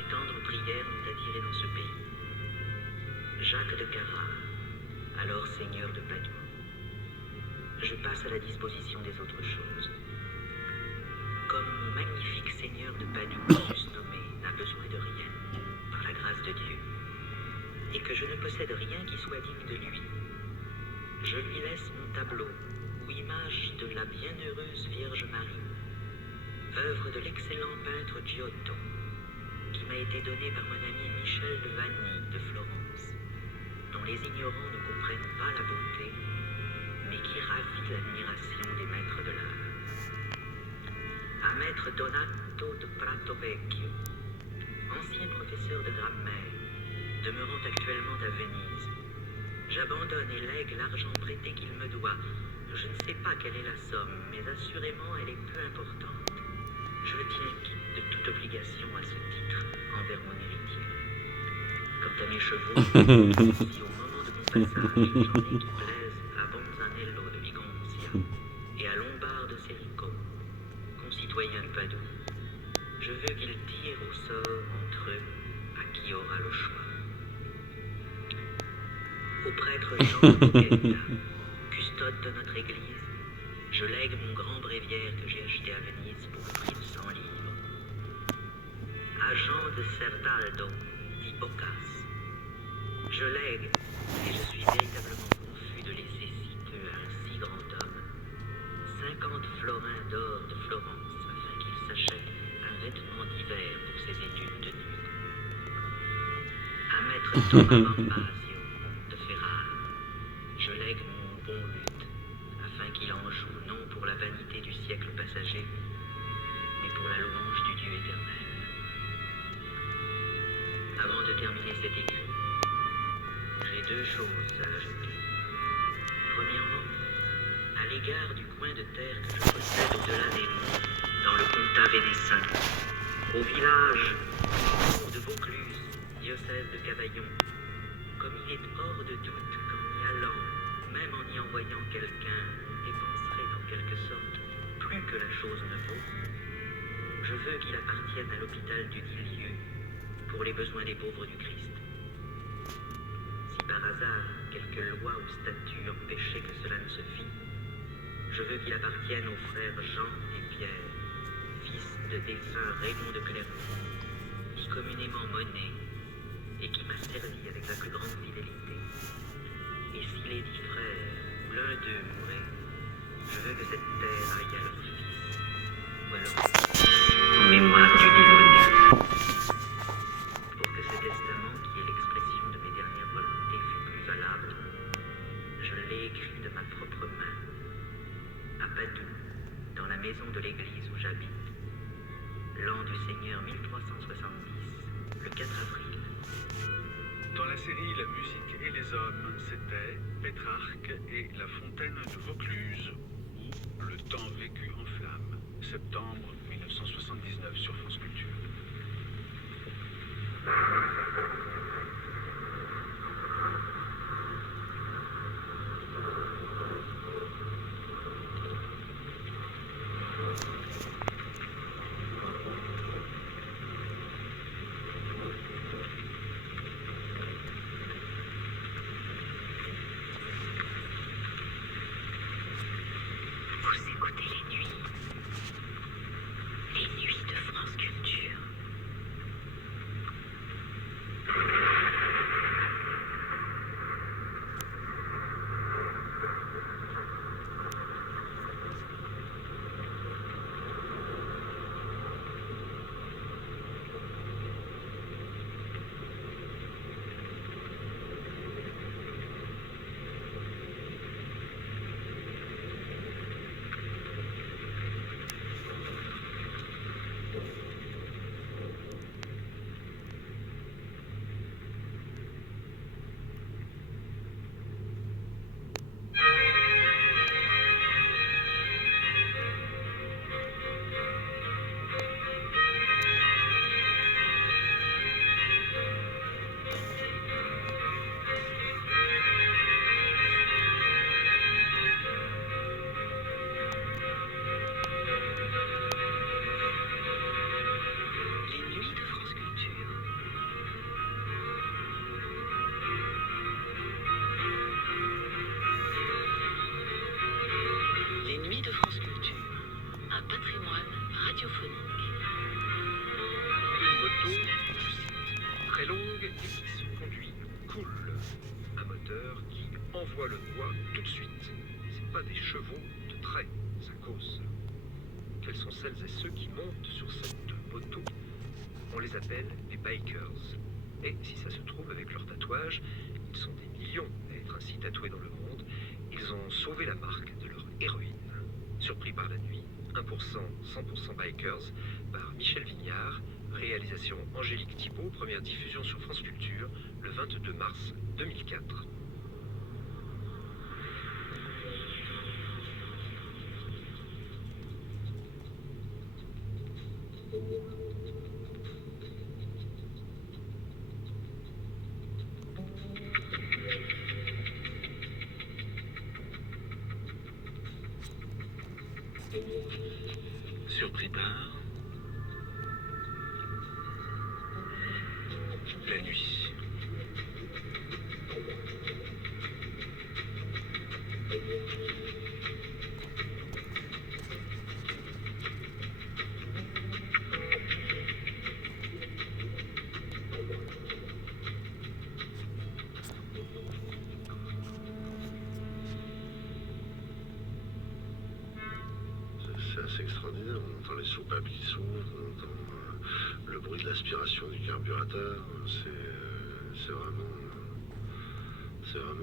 mes tendres prières m'ont attiré dans ce pays. Jacques de Carrare, alors seigneur de Padoue. Je passe à la disposition des autres choses. Comme mon magnifique seigneur de Padoue, sus nommé, n'a besoin de rien, par la grâce de Dieu, et que je ne possède rien qui soit digne de lui, je lui laisse mon tableau, ou image de la bienheureuse Vierge Marie, œuvre de l'excellent peintre Giotto, qui m'a été donné par mon ami Michel de Vanny de Florence, dont les ignorants ne comprennent pas la beauté, mais qui ravit l'admiration des maîtres de l'art. À maître Donato de Pratovecchio, ancien professeur de grammaire, demeurant actuellement à Venise, j'abandonne et lègue l'argent prêté qu'il me doit. Je ne sais pas quelle est la somme, mais assurément elle est peu importante. Je le tiens quitte de toute obligation à ce titre envers mon héritier. Quant à mes chevaux, si au moment de mon passage, j'en ai qui plaisent à Bonzanello de Vigoncia et à Lombardo Serico, concitoyens de Padoue, je veux qu'ils tirent au sort entre eux à qui aura le choix. Au prêtre Jean de Boghetta, custode de notre église, je lègue mon grand bréviaire que j'ai acheté à Venise pour le prix de 100 livres. À Jean de Certaldo, dit Bocas, je lègue, et je suis véritablement confus de laisser si peu à un si grand homme, 50 florins d'or de Florence, afin qu'il s'achète un vêtement d'hiver pour ses études de nuit. À maître Thomas Bambasio de Ferrare, je lègue mon bon luth, afin qu'il en joue non pour la vanité du siècle passager, mais pour la louange du Dieu éternel. Avant de terminer cet écrit, j'ai deux choses à ajouter. Premièrement, à l'égard du coin de terre que je possède au-delà des monts, dans le comtat vénessin, au village de Vaucluse, diocèse de Cavaillon, comme il est hors de doute qu'en y allant, même en y envoyant quelqu'un, on dépenserait en quelque sorte plus que la chose ne vaut, je veux qu'il appartienne à l'hôpital du dit lieu pour les besoins des pauvres du Christ. Si par hasard quelque loi ou statut empêchait que cela ne se fît, je veux qu'il appartienne aux frères Jean et Pierre, fils de défunt Raymond de Clermont, dit communément Monet, et qui m'a servi avec la plus grande fidélité. Et si les 10 frères, ou l'un d'eux mourait, je veux que cette terre aille à leur fils, ou à leur fils, en mémoire du dit Monet. Pour que ce testament, qui est l'expression de mes dernières volontés, fût plus valable, je l'ai écrit de ma propre main, à Padoue, dans la maison de l'église où j'habite, l'an du Seigneur 1370, le 4 avril. Dans la série La musique et les hommes, c'était Pétrarque et la fontaine de Vaucluse, ou Le temps vécu en flammes, septembre 1979 sur France Culture. Vous écoutez les nuits de France Culture. et qui se conduit cool. Un moteur qui envoie le doigt tout de suite. C'est pas des chevaux de trait, ça cause. Quels sont celles et ceux qui montent sur cette moto? On les appelle les bikers. Et si ça se trouve avec leurs tatouages, ils sont des millions à être ainsi tatoués dans le monde. Ils ont sauvé la marque de leur héroïne. Surpris par la nuit, 1%, 100% bikers par Michel Vignard. Réalisation Angélique Thibault, première diffusion sur France Culture le 22 mars 2004. Surpris par la nuit. C'est assez extraordinaire, on entend les soupapes qui s'ouvrent, on entend le bruit de l'aspiration du carburateur, c'est vraiment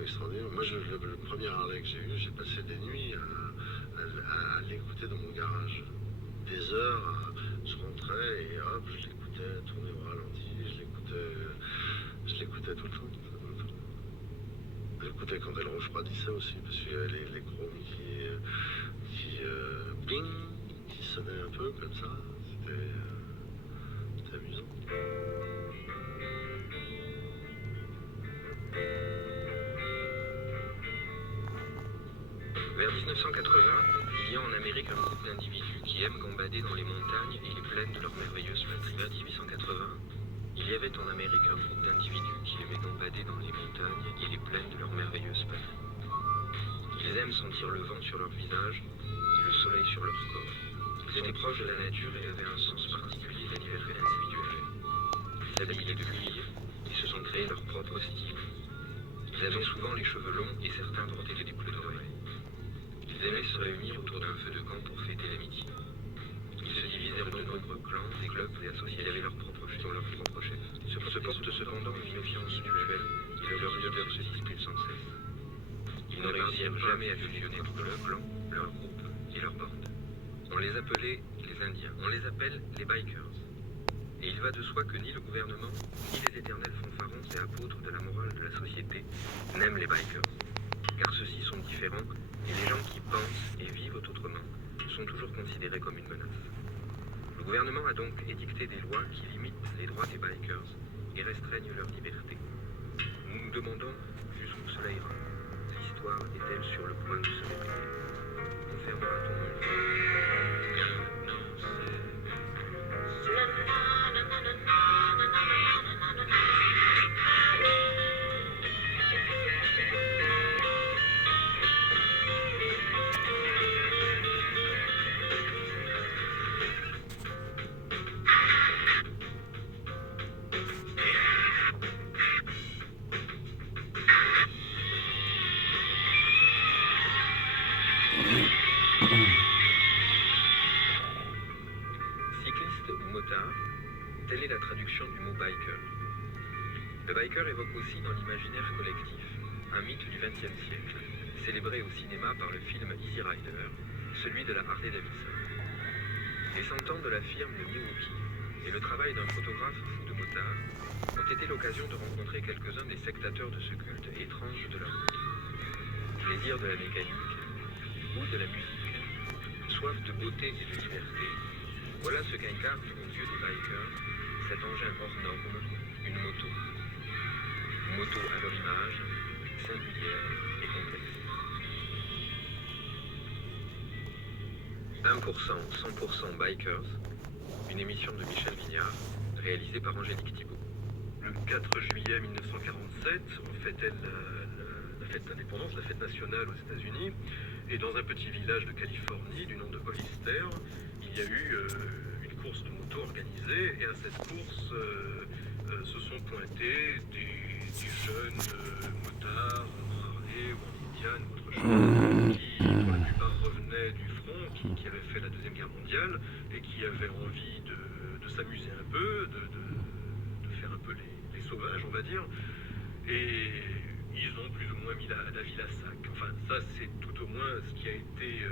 extraordinaire. Moi, le premier Harley que j'ai eu, j'ai passé des nuits à l'écouter dans mon garage. Des heures, je rentrais et hop, je l'écoutais tourner au ralenti, je l'écoutais tout le temps. Je l'écoutais quand elle refroidissait aussi, parce qu'il y avait les chromes qui bing, qui sonnaient un peu comme ça. C'était amusant. Vers 1980, il y a en Amérique un groupe d'individus qui aiment gambader dans les montagnes et les plaines de leur merveilleuse patrie. Vers 1880, il y avait en Amérique un groupe d'individus qui aimaient gambader dans les montagnes et les plaines de leur merveilleuse patrie. Ils aiment sentir le vent sur leur visage et le soleil sur leur corps. Ils étaient proches de la nature et avaient un sens particulier de la liberté individuelle. Ils s'habillaient de cuir et se sont créés leur propre style. Ils avaient souvent les cheveux longs et certains portaient des boucles d'oreilles. Ils aimaient se réunir autour d'un feu de camp pour fêter l'amitié. Ils se divisèrent de nombreux clans, des clubs et associés avaient leur propre chef. Se portent cependant une méfiance mutuelle et leurs leaders se disputent sans cesse. Ils ne réussirent jamais à fusionner entre leur clan, leur groupe et leur bande. On les appelait les Indiens. On les appelle les bikers. Et il va de soi que ni le gouvernement, ni les éternels fanfarons et apôtres de la morale de la société n'aiment les bikers. Car ceux-ci sont différents et les gens qui pensent et vivent autrement sont toujours considérés comme une menace. Le gouvernement a donc édicté des lois qui limitent les droits des bikers et restreignent leur liberté. Nous nous demandons jusqu'où cela ira. L'histoire est-elle sur le point de se répéter? Confirmera-t-on un jour? Car non, cycliste ou motard, telle est la traduction du mot biker. Le biker évoque aussi dans l'imaginaire collectif un mythe du XXe siècle, célébré au cinéma par le film Easy Rider, celui de la Harley Davidson. Les 100 ans de la firme de Milwaukee et le travail d'un photographe fou de motard ont été l'occasion de rencontrer quelques-uns des sectateurs de ce culte étrange de la route. Plaisir de la mécanique, goût de la musique, soif de beauté et de liberté, voilà ce qu'incarne aux yeux des bikers cet engin hors norme, une moto. Une moto à leur image, singulière et complexe. 1%, 100% Bikers, une émission de Michel Vignard, réalisée par Angélique Thibault. Le 4 juillet 1947, on fêtait la fête d'indépendance, la fête nationale aux États-Unis, et dans un petit village de Californie du nom de Hollister, il y a eu une course de moto organisée, et à cette course, se sont pointés des jeunes motards en Harley ou en Indian ou autre chose, qui pour la plupart revenaient du front, qui avaient fait la Deuxième Guerre mondiale et qui avaient envie de s'amuser un peu, de faire un peu les sauvages, on va dire. Et ils ont plus ou moins mis la ville à sac. Enfin, ça, c'est tout au moins ce qui a été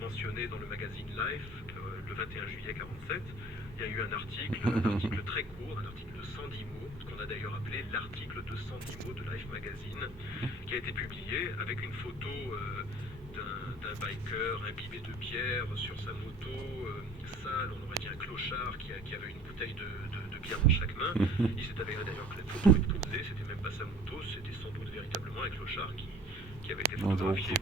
mentionné dans le magazine Life le 21 juillet 47. Il y a eu un article très court, un article de 110 mots, ce qu'on a d'ailleurs appelé l'article de 110 mots de Life Magazine, qui a été publié avec une photo d'un biker imbibé de bière sur sa moto, sale, on aurait dit un clochard qui avait une bouteille de bière dans chaque main. Il s'est avéré d'ailleurs que la photo est posée, c'était même pas sa moto, c'était sans doute véritablement un clochard qui avait été photographié.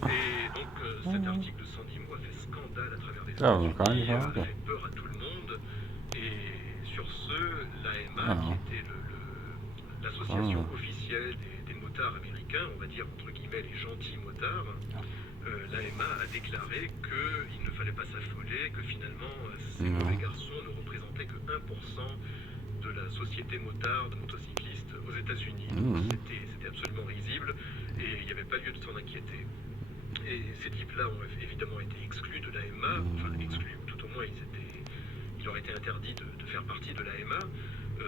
Et donc cet article de 110 mots a fait scandale à travers les États-Unis, a fait peur à tout le monde. Et sur ce, l'AMA, qui était l'association officielle des motards américains, on va dire entre guillemets les gentils motards, l'AMA a déclaré qu'il ne fallait pas s'affoler, que finalement ces mauvais garçons ne représentaient que 1% de la société motarde motocycliste aux États-Unis. C'était absolument risible et il n'y avait pas lieu de s'en inquiéter. Et ces types-là ont évidemment été exclus de l'AMA, enfin exclus, tout au moins il leur était interdit de faire partie de l'AMA,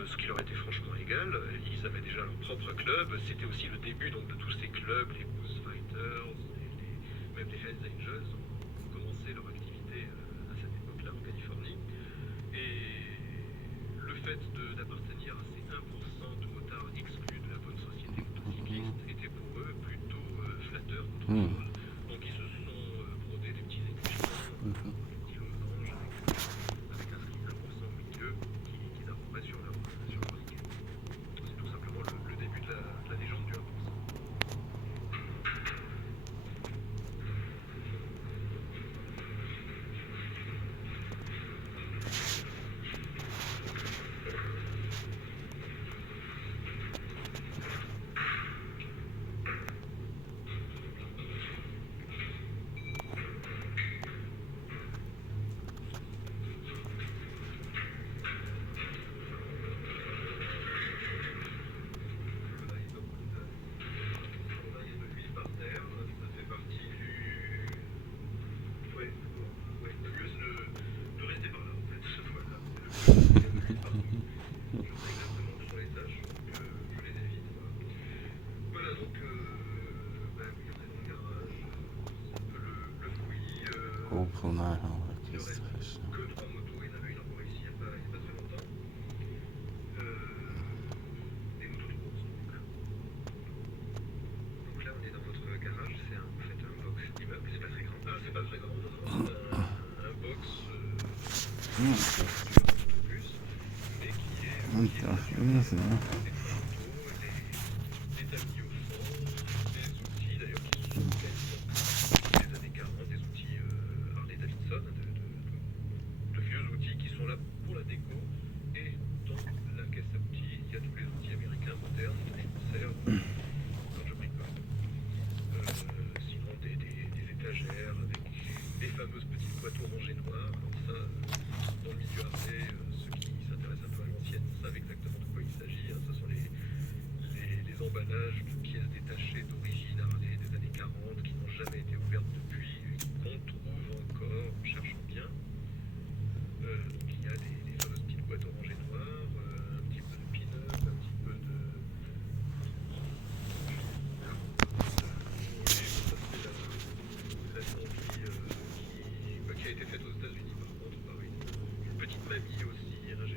ce qui leur était franchement égal. Ils avaient déjà leur propre club, c'était aussi le début donc, de tous ces clubs, les Blues Fighters, même les Hells Angels ont commencé leur activité à cette époque-là en Californie. Et le fait d'appartenir à ces 1% de motards exclus de la bonne société motocycliste était pour eux plutôt flatteur qu'autre chose. Donc ils se sont brodés des petits écusons, des petits losanges avec inscrit 1% au milieu qu'ils arrobaient sur leur briquet. C'est tout simplement le début de la légende du 1%. Emballages de pièces détachées d'origine Harley des années 40 qui n'ont jamais été ouvertes depuis, qu'on trouve encore en cherchant bien. Donc il y a des fameuses petites boîtes orange et noires, un petit peu de pin-up, un petit peu de... la zombie qui a été faite aux États-Unis par contre par une petite mamie aussi.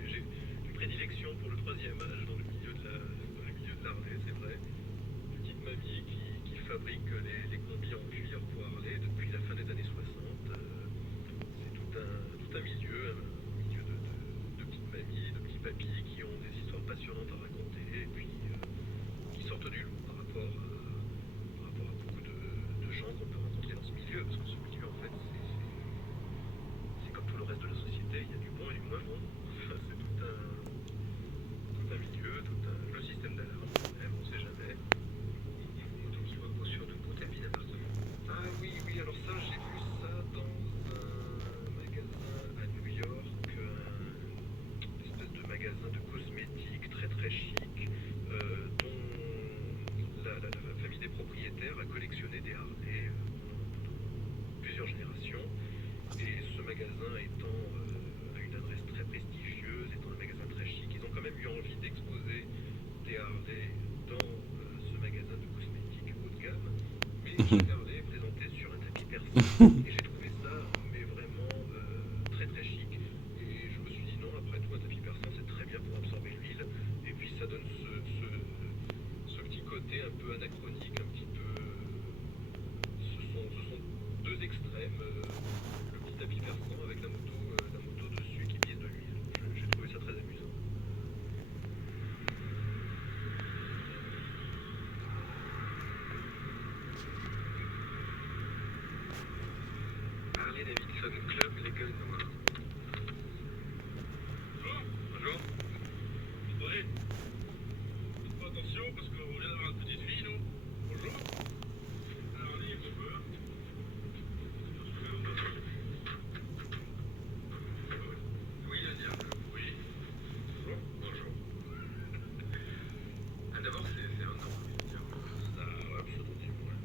J'ai une prédilection pour le troisième âge dans le milieu de l'Harley, c'est vrai. Une petite mamie qui fabrique les combis en cuir pour Harley depuis la fin des années 60. C'est tout un milieu de petites mamies, de petits papis qui ont des histoires passionnantes à raconter et puis qui sortent du lot par rapport à beaucoup de gens qu'on peut rencontrer dans ce milieu. Parce que ce milieu, en fait, c'est comme tout le reste de la société, il y a du bon et du moins bon. Enfin, c'est tout un milieu, le système d'alarme, même, on ne sait jamais. Donc il repose sur de beaux tapis d'appartement. Ah oui, alors ça, j'ai vu ça dans un magasin à New York, une très chic, dont la famille des propriétaires a collectionné des Harley pendant plusieurs générations. Et ce magasin étant à une adresse très prestigieuse, étant un magasin très chic, ils ont quand même eu envie d'exposer des Harley dans ce magasin de cosmétiques haut de gamme. Mais chaque Harley est présenté sur un tapis persan. Et j'ai trouvé ça mais vraiment très très chic. Et je me suis dit non, après tout, un tapis persan c'est très bien pour absorber l'huile. Et puis ça donne ce petit côté un peu anachronique, un petit peu. Ce sont deux extrêmes. Le petit tapis persan avec la moto dessus qui glisse de l'huile. J'ai trouvé ça très amusant. Harley Davidson Club, les gueules noires. Bonjour. Attendez. Faites attention parce qu'on vient d'avoir une petite fille, nous. Bonjour. Alors, allez, on peut. Oui, le diable. Oui. Bonjour. Bonjour. Ah, d'abord, c'est un nom, le diable. Ah, ouais, pseudonyme, ouais.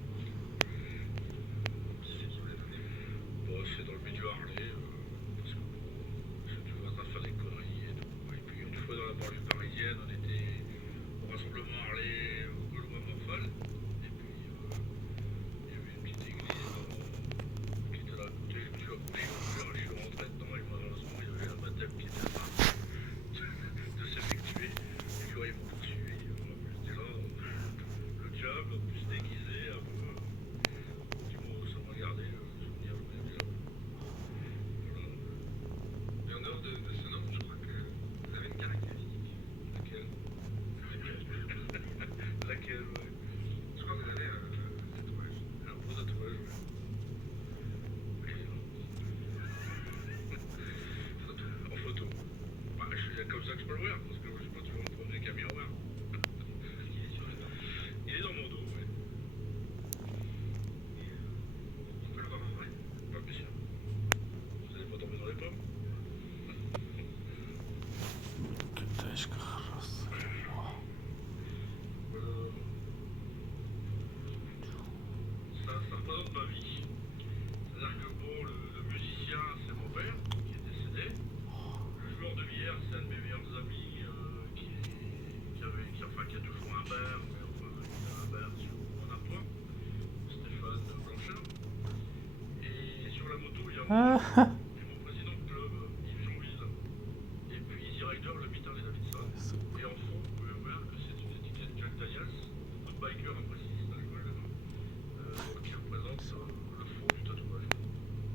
Qui c'est qui vous l'a donné? Bon, c'est dans le milieu Harley, parce que j'ai toujours en train de faire des conneries et tout. Et puis une fois dans la banlieue parisienne, on était au rassemblement Harley au Gaulois Morphal. Et puis il y avait une petite église qui était là à côté. Je me suis accroché au mur et je suis rentré dedans. Et malheureusement, il y avait un baptême qui était en train de s'effectuer. Et puis ouais, ils m'ont poursuivi. J'étais là, le diable, en plus déguisé, un peu. Ça m'a gardé le souvenir bien bien. Voilà. Mais en dehors de ce nom, je crois que vous avez une caractéristique. Laquelle? Laquelle, ouais. Je crois que vous avez un tatouage. Un beau tatouage, ouais. Oui, Photo. en photo. Bah, c'est comme ça que je peux le voir, parce que je suis pas toujours me promener avec un miroir. Il est sur le dos. Il est dans mon dos, ouais. On peut le voir en vrai. Pas bien sûr. Vous allez pas tomber dans les pommes? Тачка хорошая. Ça représente ma vie. C'est-à-dire que bon, le musicien, c'est mon père, qui est décédé. Le joueur de billard, c'est un de mes meilleurs amis qui a toujours un bar, mais enfin, il a un bar sur mon appoint, Stéphane Blanchard. Et sur la moto, il y a moi, et mon président de club, Yves Jeanville. Et puis Easy Rider, le Peter Davidson. Et en fond, vous pouvez voir que c'est une étiquette Jack Daniels, beaucoup de bikers apprécient cette joie qui représente le fond du tatouage.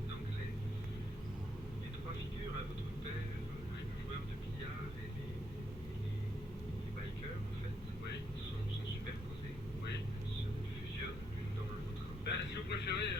Donc les trois figures, à votre père, le joueur de billard et les bikers, en fait, Oui, sont superposés, oui. se fusionnent l'une dans l'autre. Ben, si vous préférez,